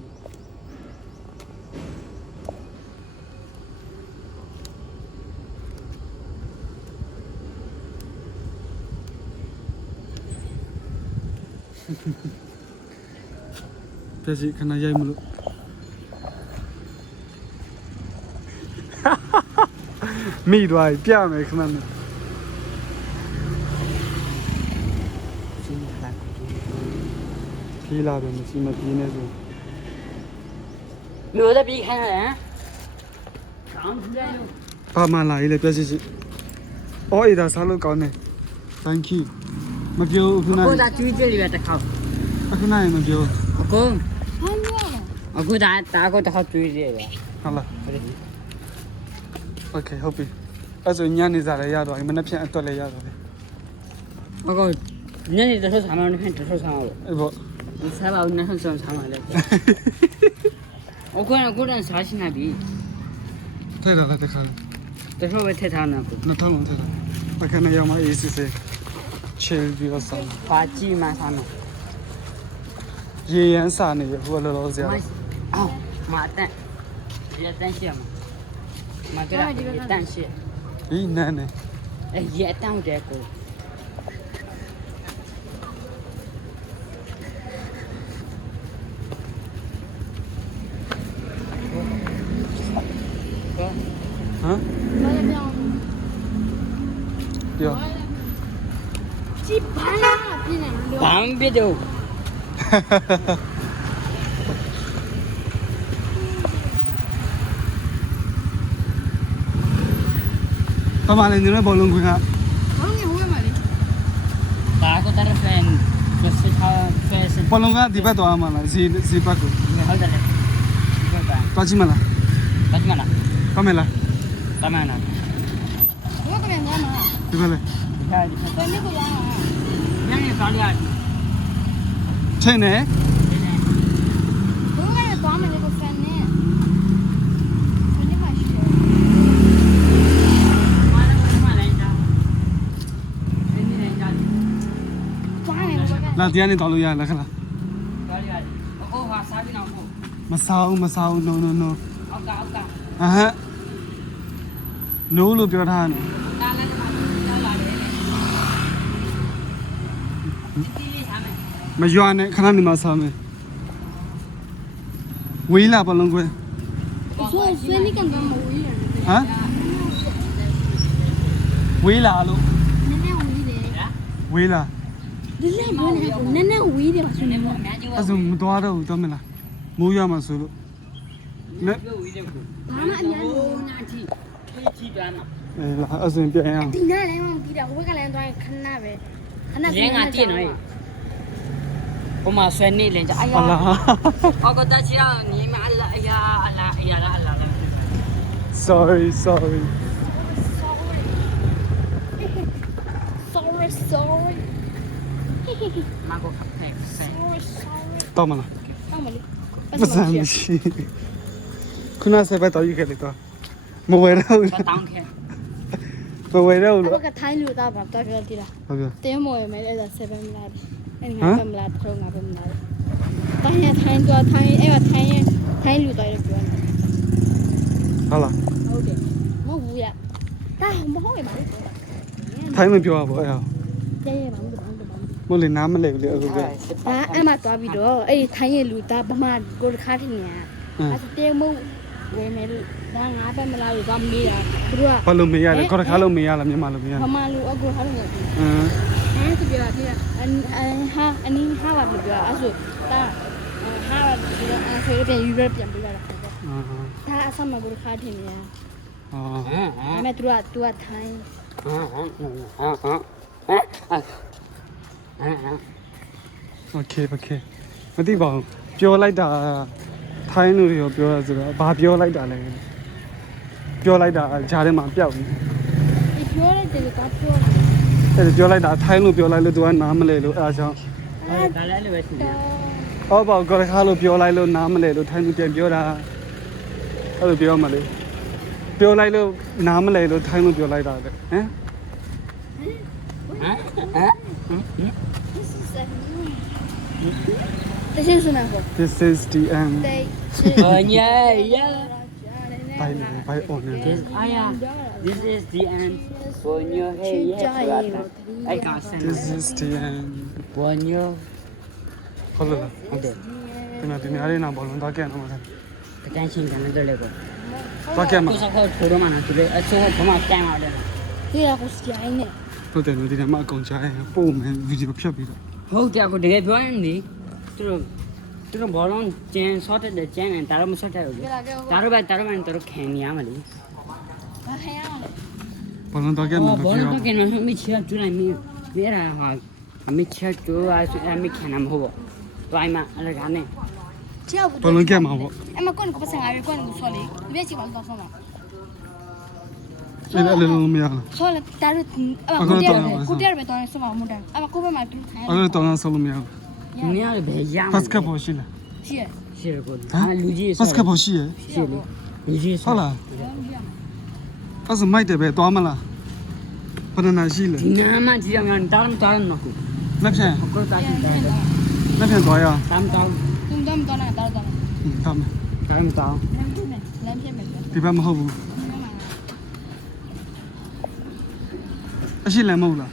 ပြစီခဏရိုက်မလို့မိသွားပြီပြမယ်ခဏနဲ့ စီးလာ ခီးလာတယ်မရှိမပြေးနေဆို မျိုးတဲ့ပြီးခိုင်းရတယ်ကောင်းကြလို့ ဘာမှလာရေးလေပြစီစီအော်အေးဒါစားလို့ကောင်းတယ် thank you မပြောခုန ကိုသာကျွေးကြည့်ရတဲ့ခေါက် ခုနမပြော အကို ဟမ်ရော အခုဒါကိုတစ်ခေါက်ကျွေးကြည့်ရ ဟုတ်လား okay ဟုတ်ပြီအဲ့ဆိုညနေစားလည်းရတော့မနေ့ဖြန်အတွက်လည်းရတော့တယ် အကိုညနေတစ်ထုပ်ဆာမလို့ဖင်တစ်ထုပ်ဆာမလို့ အဲ့ပေါ့ ဒီစားပါဦးနှစ်ထုပ်ဆာမလဲအခုတန်းစားရှိနေပြီ ထဲတာလည်းတခါ တစ်ထုပ်ပဲထည့်ထားနေကို နှစ်ထောင်လုံးထဲတာအခနဲ့ရောက်မှအေးစစ်စစ် chill ပြီးတော့စား ပါကြည့်မှဆာမ ရေရန်စားနေရဟိုလောလောဆရာ အော်မအတန်ရတန်ရှိမှာမကရတန်ရှိ ဒီနန်းနေ အဲ့ရတန်တဲ့ကို ဟမ် ဘာလဲပြောင်း ပြော ကြည့်ပါလားပြင်းနေလို့ ဘာမှမဖြစ်တော့ ဘာမှလည်းညနေဘောလုံးခွင်က ဘာလို့ငွေမှာလဲ ဒါကိုတရဖန်စစ်ထားဖက်စစ် ဘောလုံးကဒီဘက်သွားမှလားဇီဘက်ကို ဟုတ်တယ်လေဒီက သွားကြည့်မလား ဘာမှမလား ပါမယ်လား တမန်နာ ဘာကလည်းညမှာ ဒီဘက်လေ ဒီကဒီ တနေ့ကိုရအောင် ညနေစားရ ချိန်နေ ဘယ်ကတော့မယ်လေကိုဖန်နေဘယ်နေမှာရှိလဲ မလိုက်တာဒီနေ့လည်းကြာတယ် ဘာလဲဘာက လာတရားနေတော်လို့ရလားခလား ဒါရီအခုဟာစားပြီးတော့ကို မစားဘူး no no အောက်ကအောက်က အဟမ် no လို့ပြောထားတယ် ဒါလည်းဒီမှာရောက်လာတယ်ဒီလေးထားမယ် မရွာနဲ့ခဏနေမှစားမယ်ဝေးလာဘောလုံးခွင် ဆိုဆွေးနေကန်တော့မဝေးရတယ် ဟမ်ဝေးလာလို့ နည်းနည်းဝေးတယ် ဝေးလာ ဒီလေးဘယ်နဲ့ကိုနည်းနည်းဝေးတယ်ပါဆွေးနေမှာ အများကြီး အဲ့ဆိုမသွားတော့ဘူးသွားမလားမိုးရမှာဆိုလို့နဲ့ ပြောဝေးတယ်ကို ဘာမှအများကြီး နာချီချီပြန်တော့ အေးလာအဲ့ဆိုပြန်အောင် ဒီနားလည်းမကြည့်တာဟိုဘက်ကလည်းသွားခဏပဲခဏ ရင်းကတည့်နော်ဟိုမှာဆွဲနေလဲကြအယာ ဟုတ်လား အောက်ကတချီအောင်ညီမအလာအယာအလာအယာလာ sorry sorry မကိုခပ်ဖက်ဖက် တော့မလား အော်မလေး ပစံမရှိခုနဆက်ပဲတော့ယူခဲ့လေတော့မဝယ်တော့ဘူး ဘာတောင်းခဲ မဝယ်တော့ဘူး ဘ လို့ က်ကထိုင်းလူသားပါတော့ပြောကြည့်လား ဟုတ်ပြီ တင်းမော်ရမယ်အဲ့ဒါ7မလားအဲ့ငါ7မလားထုံးငါ7မလားတိုင်းရထိုင်းတော့ထိုင်းအဲ့ကထိုင်းလူသားရပြောနေ ဟုတ်လား ဟုတ်တယ်မဟုတ်ဘူးရဒါမဟုတ်ရပါဘူး ထိုင်းမပြောပါဘူးအဲ့ဟော ရဲရဲပါဘူးဘာလို့ မလို့နားမလဲဘူးလေအခုက ဒါအဲ့မှာသွားပြီးတော့အဲ့ထိုင်းရလူသားဗမာကိုတခါထင်နေတာအဲ့တင်းမို့ဝယ်မယ်လို့ဒါငါပဲမလားလို့သွားမေးတာသူတို့က ဘာလို့မေးရလဲခေါ်တစ်ခါလို့မေးရလားမြန်မာလို့မေးရ ဗမာလူအကူဟာလို့ အင်း အဲ့သူပြောတာဟာအနည်းဟာပါပြောအဲ့ဆိုဒါဟာပါပြောအဲ့ဆိုပြန်ယူရပြန်ပြရတာ အာ ဒါအဆမကိုခါထင်နေရ အာ ဟမ်ဟ ဒါပေမဲ့သူကထိုင်း โอเคမသိပါဘူးပြောလိုက်တာထိုင်းလူတွေရောပြောရဆိုတော့ဘာပြောလိုက်တာလဲပြောလိုက်တာဂျားထဲမှာပျောက်ပြီ ဒီပြောလိုက်တယ်ကပြော အဲ့ဒါပြောလိုက်တာထိုင်းလူပြောလိုက်လို့ तू ကနားမလဲလို့အဲ့ဒါကြောင့် ဒါလည်းလည်းပဲရှိတယ် ဟောပေါ့ကော်တခါလို့ပြောလိုက်လို့နားမလဲလို့ထိုင်းလူပြန်ပြောတာ ဟ အဲ့လိုပြောမှလေပြောလိုက်လို့နားမလဲလို့ထိုင်းလို့ပြောလိုက်တာလေဟမ် ဟမ်ဟမ် This is enough. This is the end They. ဘာညာရ by honor This is the end when you hey yeah I can't send This is the end when you ဟုတ်လား ဟုတ်တယ် ဒီမှာဒီနေရာလေးနာဘောလုံးတော့ကျန်တော့မှာ တကယ်ချင်းတယ်လည်းလေကော တော့ကျန်မှာ ကိုစခေါ်ထိုးတော့မှနော်သူလည်းအစိုးရဘာမှတန်ပါတယ် Here I was trying it. ဟုတ်တယ်ဒီထဲမှာအကုန်ကြားရင်ပုံမှန်ဗီဒီယိုဖြတ်ပြီးတော့ ဟုတ်တယ်ကိုတကယ်ပြောရင်လေသူတို့ဘောလုံးကျန်ဆော့တဲ့ကျန်တယ်ဒါတော့မဆော့တဲ့ဘူးလေဒါတော့ပဲသူတို့ခံနေရမှာလေ Okay. ဘောလုံးတော့ကျန်မှာ ဘော တော့ လုံး ပြော တော့ကနော်မချစ်တူနိုင်မီဒီရာဟာမချစ်တူအားဆိုအမိခံမှာမဟုတ်ဘူးတိုင်းမှာအလကားနဲ့ ဘောလုံးကျန်မှာပေါ့ Em mà con có pasang ari con ko sole. Ibe chi ba so so ma. အဲ့ဒါလည်းလုံးမရဘူး Sole taru ku der be to so ma mu dar. Ama ko be ma tu khai. အဲ့ဒါတော့ဆောလို့မရဘူး ဒီနေ့လည်းပဲရမှာ ဘတ်စကတ်ဘောရှိလား Chi. ရှိရကိုလူကြီး ဘတ်စကတ်ဘောရှိရ ရှိလေလူကြီး ဟုတ်လားအဲ့စမိုက်တယ်ပဲသွားမလားဘယ်နာရှိလဲ ဒီနာမကြီးအောင်တားနော်ကို လက်ဖြန် ကိုတားတယ် လက်ဖြန်သွားရအောင် တမ်းတောင်း Tum dam to na tar to. တောင်းမယ် တမ်းတောင်း Lam phe me. ဒီဘက်မဟုတ်ဘူးအရှိလန်မဟုတ်လား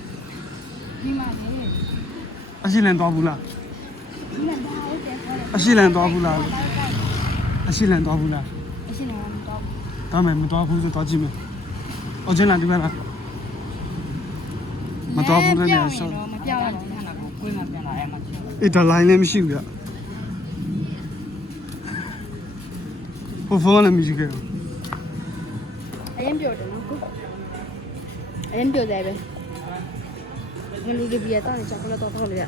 Ni ma le. အရှိလန်သွားဘူးလား Ni ma da o te sole. အရှိလန်သွားဘူးလားအရှိလန်သွားဘူးလား Isi na ma to. ဒါမယ်မသွားဘူးဆိုတော့ကြည့်မယ်အော်ကျင်းလာဒီဘက်လားမသွားဘူးလည်းရှော့ Ma piao la. ကိုယ်မှပြန်လာရမှာချင် အဲ့ဒါလိုင်းလည်းမရှိဘူးဗျဟိုဖုန်းလည်းမရှိခဲ့ဘူး Ayen pyo de no ko. Ayen pyo de be. Ni lu de bia ta ni cha ko la to to le ya.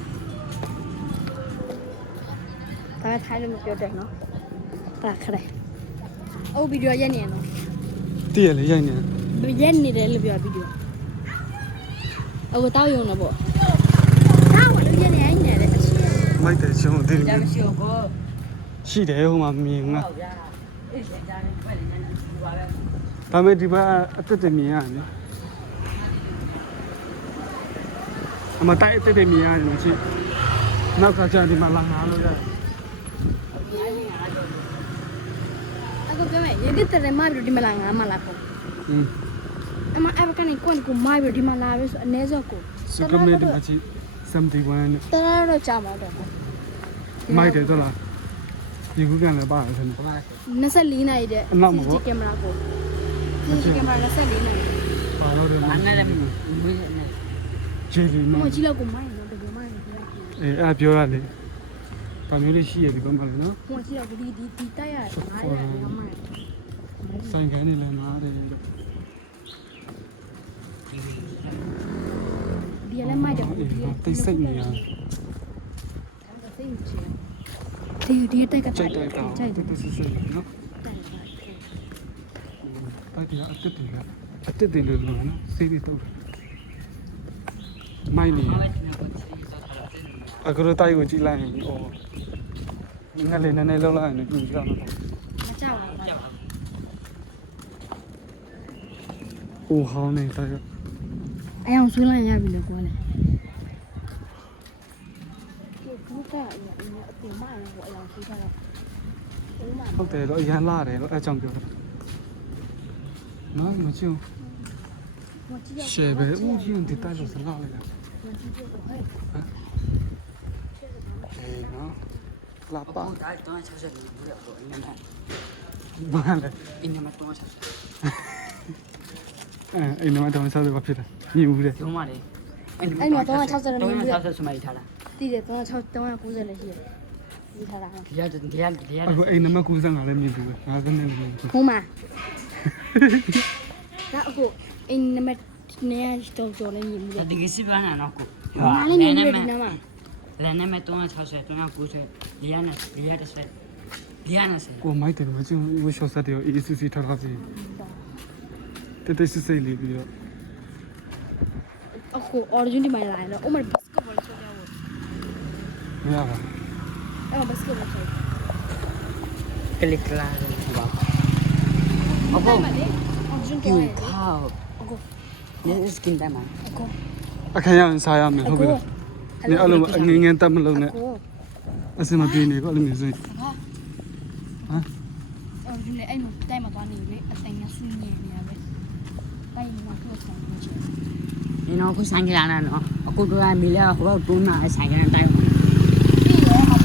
Ta thai le ma pyo de no. Ta khare. Au video yen ni no. တည့်ရလေရိုက်နေ Yen ni de le pyo video. Au tao yo no bo. Tao wa lu yen ni ai ne de. လိုက်တယ်ချုံတည် ဒါမရှိဘူးကို ရှိတယ်ဟိုမှာမြင်ငါ ဟုတ်ကြအေးကြတယ်ပဲလေနည်းနည်းပါပဲ ဒါပေမဲ့ဒီဘက်အတက်တက်မြင်ရတယ်အမတိုက်အတက်တက်မြင်ရတယ်ချစ်နောက်ကကြာဒီမှာလာငါလို့ရတယ် Aku pyo me. Ye de te ma video di ma la nga ma la ko. อืม Ama ava kan ni kon ko ma video di ma la be so ane so ko. စကမဲဒီမှာချစ်71 Ta ra ro cha ma do. မိုက်တယ်တော့လားဒီခုကန်လည်းပါတယ်ဆိုနေ 24နာရီတဲ့ အနောက်မှာပေါ့ ကင်မရာကိုဒီကင်မရာ24နာရီ ပါတော့တယ် အနဲ့လည်းမင်းနဲ့ ဂျေဒီမ မကြည့်လောက်ကိုမိုင်းတော့ဘယ်မိုင်းလဲ အေးအဲ့ပြောရလေဒါမျိုးလေးရှိရဒီဘက်မှာလေနော် ဟိုကြည့်လောက်ဒီတိုက်ရတယ်အားရတယ်မိုင်း ဆိုင်ကန်နေလည်းနားတယ် ဒီလည်းမိုက်တယ်ဒီ တိတ်စိတ်နေရ စိတ်ချင်ဒီတိုက်က ကြိုက်တယ်တော့ ကြိုက်တယ် တိတ်စိတ်စိတ်နော်တိုက်ပြအတက်တယ်လို့နော်စေးပြီးတော့မိုင်းနေအခုတော့တိုက်ကိုကြည့်လိုက်ရင်ဟိုငါလည်းနည်းနည်းလောက်လိုက်ရင်ကြည့်ကြအောင် မကြောက်ဘူး ဟိုဟောင်းနေတိုက် အယောင်ဆွေးလိုက်ရပြီလေကွာလေဒီကအပြင်မှာဟိုအယောင်ဆွေးထားတော့ဦးမ ဟုတ်တယ်တော့အရန်လာတယ်လို့အဲကြောင့်ပြောတာနော်မချင် မကြည့်ရ ရှယ်ပဲဦးကြီးဒီတိုက်လို့စလာလိုက်တာ မကြည့်ရဟဲ့ အေးနော်လာပါ ဒါတော့60ဘူးလေတော့အင်းနဲ့ ဘာလဲ အင်းနဲ့တော့60 အိမ်မှာတောင်းစားတယ်ဘာဖြစ်လဲမြည်ဦးတယ် ကျုံးပါလေ360စမိုက်ထားတာ တည်တယ်390လည်းရှိတယ်ဒီထားတာ ဒီရဒီရ အခုအိမ်နံပါတ်95လည်းမြည်ဘူးပဲငါးစနေမြည်ဘူး ဟိုမှာဒါအခုအင်းနမနေတော့လည်းမြင်မှုတယ် ဒီကစီပန်းနော်ကို နားလေးမြင်ရတယ်ဒီနားမှာ လည်းနဲ့မဲ့360 390ဒီရနဲ့ဒီရတစ်ဆက်ဒီရနဲ့ဆက် ကိုမိုက်တယ်မချင်ဝရှော့ဆက်တယ် ACC ထားတာစီတက်တက်စစ်စိတ်လေးပြီးတော့ အခု origin ဒီမှာလာတယ်ဥမာ basketball ဆိုကြဘူး မရပါ အဲ့ basketball ဆို ကလစ်ကလာတယ်ပါ ဟုတ် တိုင်းမှာလေအောင်ကျွန်း ပြူ တော့ ข้าวเนี่ยสกินได้มั้ย အကို အခန်းရရင်စားရမယ်ဟုတ်ပြီလားနေအဲ့လိုငငယ်တက်မလုံးနဲ့ ကို အစင်မပြေနေဘူးအဲ့လိုမျိုးဆိုရင် စကားအောင်ကျွန်းလေအဲ့လိုတိုင်းမှာသွားနေလေအတိုင်ကဆင်းနေနေရပဲတိုင်းမှာတော့ဆောင်နေချင် นี่เนาะกูဆိုင်ကြတာเนาะအခုတော့မီလာဟိုတော့တွန်းလာဆိုင်ကြတဲ့တိုင်း ပြီးရဲဟုတ်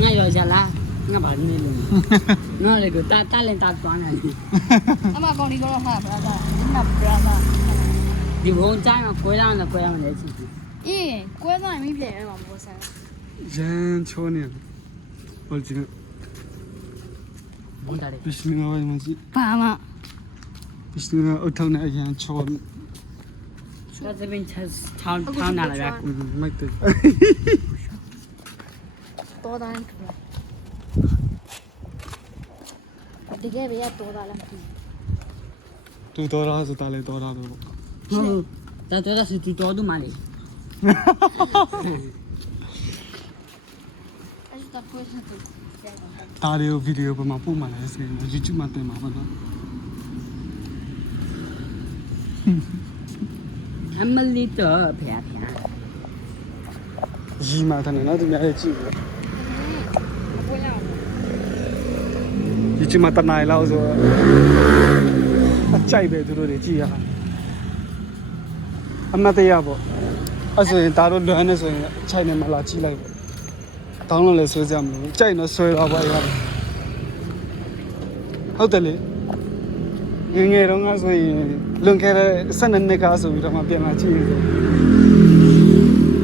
ငါရောကြလားငါဘာနေလို့နော်လေကတာလန်တာတွန်းနေ အမကောင်ဒီကတော့ဟာဘရာသာဒီမှာဘရာသာ ဒီဘုံကျိုင်းကိုရအောင်ကိုရအောင်လေချစ် အေးကွဲသွားရင်မပြည့်ရမှာဘောဆန် ရန်ချောနေဟုတ်ကြည့် ဘုံတာလေ ဘစ်မီလာဝိုင်းမရှိ ဘာမှ ဘစ်မီလာအထောက်နဲ့အရန်ချော ဆိုတော့ဘင်းချထောင်းနာလာတာ မိုက်တယ် တော်တိုင်းတူလားတကယ်ပဲရတော်တာလားမသိ တူတော်လားဆိုတာလေတော်တာပဲပေါ့ ဟုတ်ဒါစီတူတော်မလေး အဲ့ဒါပွေးစတူ ဒါတွေကိုဗီဒီယိုပေါ်မှာပို့မှလည်းဆိုရင် YouTube မှာတင်မှာပေါ့နော် အမလီတော့ဖျား ရီမှာတယ်နော်သူများရဲ့ကြည့်တယ် အပွေးလောက် YouTube မှာတနိုင်လောက်ဆိုအကြိုက်ပဲသူတို့တွေကြည့်ရအမတ်တရားပေါ့အဲ့ဆိုရင်ဒါတို့လွမ်းနေဆိုရင်ခြိုက်နေမှာလာကြည့်လိုက်ပေါ့တောင်းလို့လည်းဆွဲကြမလို့ကြိုက်တော့ဆွဲတော့ပါရဟုတ်တယ်လေငယ်တော့ငါဆိုရင်လွန်ခဲ့တဲ့12နှစ်ကဆိုပြီးတော့မှပြန်လာကြည့်နေတယ်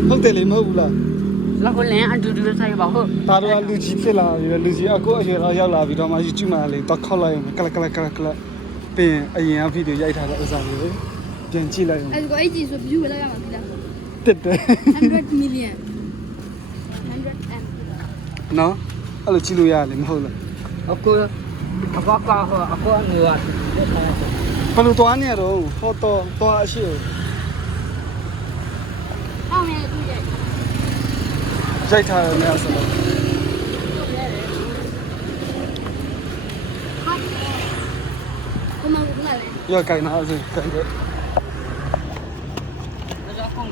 ဟုတ်တယ်လေမဟုတ်ဘူးလား လောက်ကိုလင်းအတူတူဆိုင်ပါဟုတ် ဒါတော့လူကြီးဖြစ်လာပြီလူကြီးအခုအရွယ်တော့ရောက်လာပြီးတော့မှ YouTube မှာလေတော့ခောက်လိုက်ရင်ကလကလကလကလပြင်အရင်အဗီဒီယိုရိုက်ထားတဲ့ဥစ္စာတွေပြန်ကြည့်လိုက်ရင် အဲ့ဒါအဲ့ဒီဆို view လောက်ရမှာပြီလား တက်တယ် 100 million 100 m နော်အဲ့လိုကြည့်လို့ရတယ်မဟုတ်လား အခုအကောဟောအကောနေရ ဘယ်လိုသွားနေရတော့ဟောတော့သွားအရှိ အောင်ရတူရဲ့ ရိုက်ထားတယ်များဆိုတော့ ဟာဘမကလာလေ ရောကင်နာဆိုကင်တယ်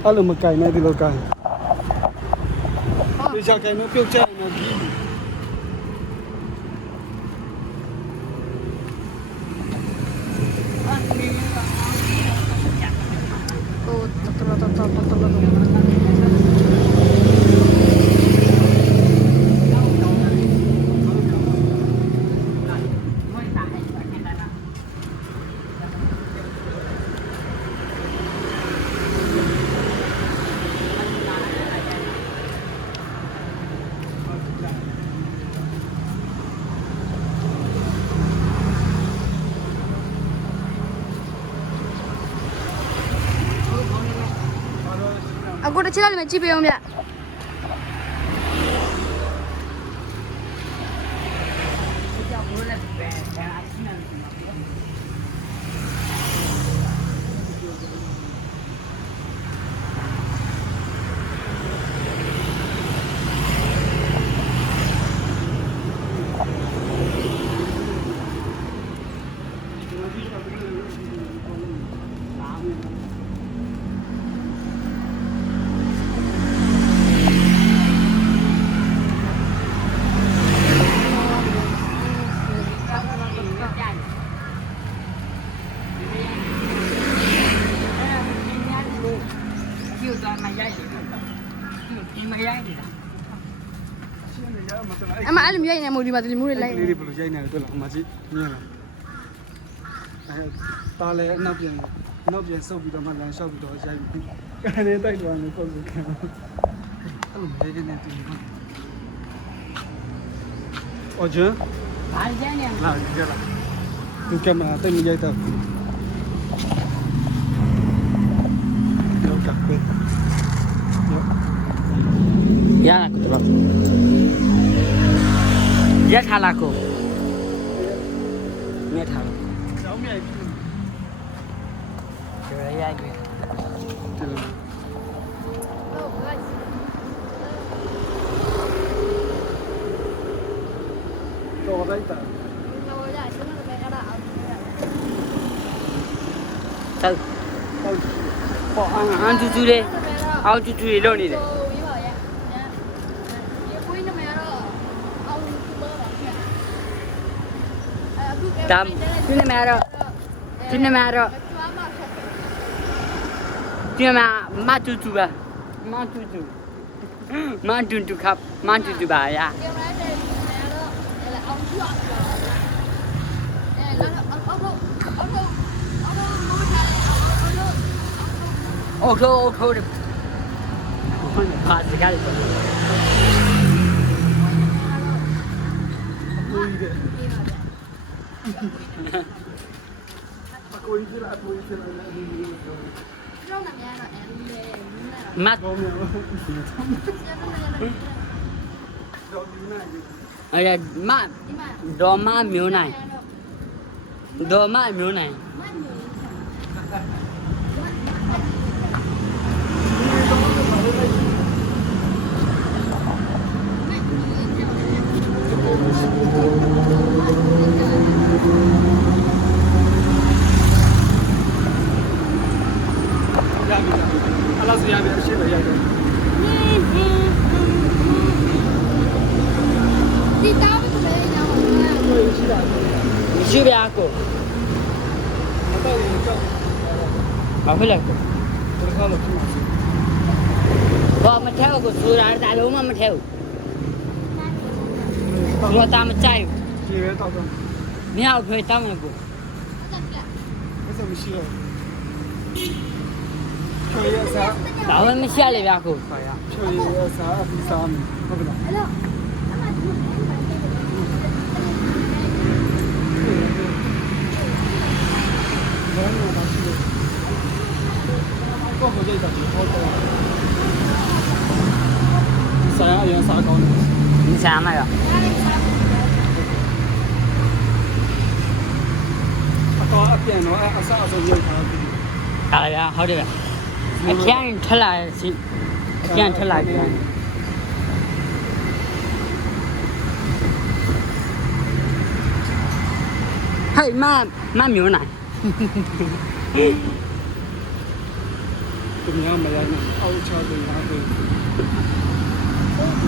အဲ့လိုမကင်နဲ့ဒီလိုကင်ဒီချက်ကင်နဲ့ပြုတ်ချင်နေပြီ ဟိုတော်အခုတစ်ချက်လောက်လည်းကြည့်ပေးအောင်ဗျအမအဲ့လိုမျိုးရိုက်နေမို့ဒီမှာဒီလိုမျိုးတွေလိုက် လေးတွေဘယ်လိုရိုက်နေလဲတွေ့လားအမကြီးမြင်လားအဲတားလဲအနောက်ပြန်ဆုပ်ပြီးတော့မှလမ်းလျှောက်ပြီးတော့ရိုက်ပြီးကန်နေတိုက်သွားနေပုံစံခံအဲ့လိုလေးနေတူမှာအော်ဂျန် ဘာကျန်နေ လာကြလားဒီကင်မရာတိတ်မရိုက်တော့ဘူးလောက်ကပဲ ရလာကတော့ရထားလာကိုမြတ်ထားလို့ ကျောင်းမြိုက်ပြီ ကြရရပြီ တော်လိုက်တာ ဟိုရကျွန်တော်လည်းအဲ့ဒါအောင်走。哦，俺猪猪的，俺猪猪的老你的。Đam, chú này mẹ rồi, chú này mẹ rồi, chú này mẹ má chú chú à, má chú chú khắp, má chú chú bà ya. Ô tô đi. Phạt gì cái gì. Mắt ở đây mắt đồ má miếu này đồ má miếu này Allah ya bir şey var ya. Đi tao với tụi mày đi nhau. Chưa biết cô. Mà phải là cô mà theo cô chú ra đại lũ mà theo. Cô ta mà chạy. Ni ao phải tao mà cô. Cái gìမရှိတော့ချွေရစား Bảo anh mới xe lại bà cô. ပါရချွေရစားအပီစားဟုတ်ကဲ့ Hello. ကိုကိုကြိတ်တာဟောတော့စားအရင်စားကောင်းတယ် Đi xa mà rồi. အတော့အပြန်တော့အဆအဆုံးရုပ်ထားပြီ À dạ, thôi đi bà. Anh khen thật là xịn. Anh khen thật là khen. Hey, má miếu này. သူများမရနိုင်အောက်ချတယ်ဟာတယ်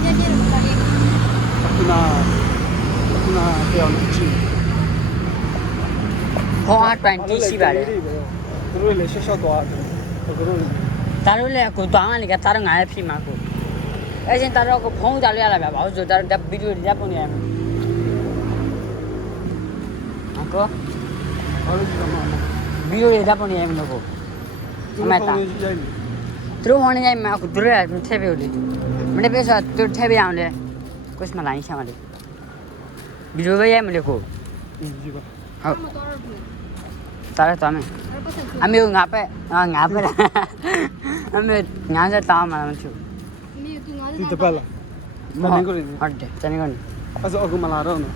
Dia dia tadi. ခုနပြောင်းကြည့် Hoa 20 xí bà đấy. သူတို့လည်းရှော့သွားတယ်သူတို့ Taတို့လည်းကိုတောင်းရလေကတာတော့ငါလည်းဖြစ်မှာကိုအဲ့ရှင်တာတော့ကိုဖုံးကြလို့ရလာဗျာဘာလို့ဆိုတော့ဗီဒီယိုတွေရပ်ပုံနေရမယ်အကော ဘာလို့ဒီမှာ ဗီဒီယိုတွေရပ်ပုံနေရမယ်လို့ကိုအမတာသူတို့ဟောနေရမှာကိုသူတို့ကထည့်ပေးလို့မနေ့ကဆိုသူထည့်ပေးအောင်လေကိုစမလိုင်းချမ်းပါလေဗီဒီယိုပဲရိုက်မလို့ကို ဒီပါ ဟုတ် Kamu taruh dulu. တာရတော်မယ် Apa sih? အမေငါပဲငါပဲအမေငါစတောင်းမှမချူ Ini tu nggak ဒီ ada. တပတ်လားမင်းကိုလည်း ဟုတ်တယ်တနေ့ကနေ အဲ့ဆိုအခုမလာတော့နော်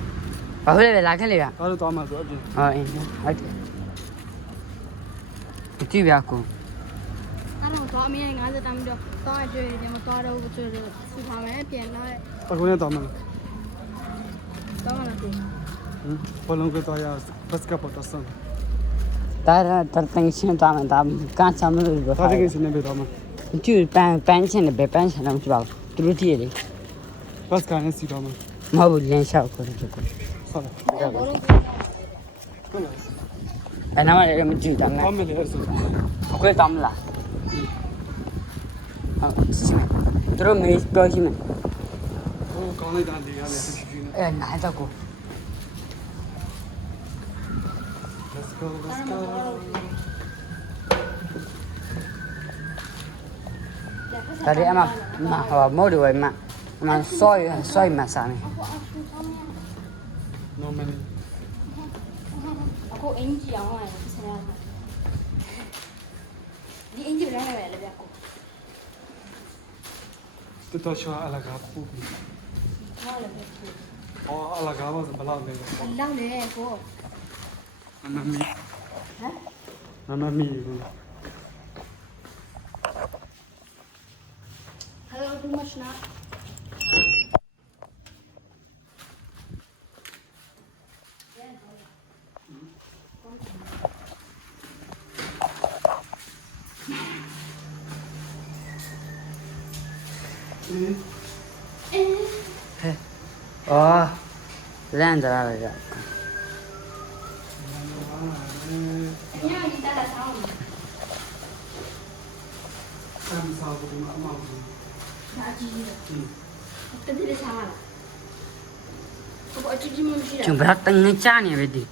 ဘာဖြစ်လဲလာခဲ့လေဗျာ ဘာလို့သွားမှာဆိုအပြင် ဟုတ်အင်းဟုတ်တယ်ကြည့်ဗျာကို Taruh tu kami yang nggak ada tamu dia. Tahu aja dia mau taruh betul. Susah banget piala. အခုနဲ့သွားမှာ Tahu mana tu? ဘလုံးကသွားရဘတ်စကပ်ပေါ်တော့ဆန် တာရတန်ချင်းတာမတာကန်ချမလို့ဘာ ဒါတကယ်စနေပဲသွားမှာ ကျူပန်းချင်းနဲ့ပန်းချင်းတော့ကြည့်ပါဦးသူတို့တည်းလေ ဘတ်စကနဲ့စီတော့မှာ မဟုတ်ဘူးလင်းလျှောက်ကိုကြည့်ကို ဟုတ်လားဟုတ်လား အဲ့နားမလည်းမကြည့်တာနဲ့ ဘာမလဲဆို အခုတောင်းလားဟုတ်စီမသူတို့မေးပြောကြည့်မယ် ဟိုကောင်းလိုက်တာလေရတယ်ဖြည်းဖြည်းနဲ့ အဲ့နိုင်တော့ကို Let's go let's go ဒါရီအမဟောမို့တယ်ဝိမအမဆော့မစားနေ normally Aku enji awak yang saya. Di enji berapa ya lebih aku? တူတော့ချာအလကားပူပြီ Tahu lebih aku. အော်အလကားပါဘယ်လောက်လဲ Belang deh aku. နမီ Hah? နမီ Kalau too much nak. လန့်ကြရတယ်ကြ ညဒီတက်လာဆောင် ဆမ်စာဘုံအမောက်ဘူး ဒါကြီးတတိလေးဆောင်လာအကြီးမရှိ ကျုံဘတ်တငချာနေပဲဒီ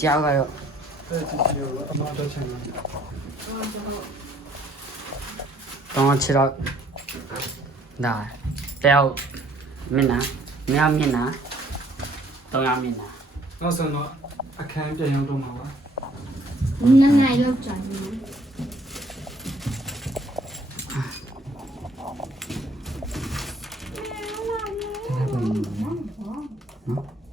ကြောက်ကတော့ တဲ့ချီချီကိုအမောက်တော့ချင်တယ် တော့ချတော့ဒါတယောက်မင်းနာမြောက်မင်းနာတော့ရမင်းနာ နောက်ဆုံးတော့အခန်းပြန်ရောက်တော့မှာပါ နိုင်လောက်ကြာနေ နော်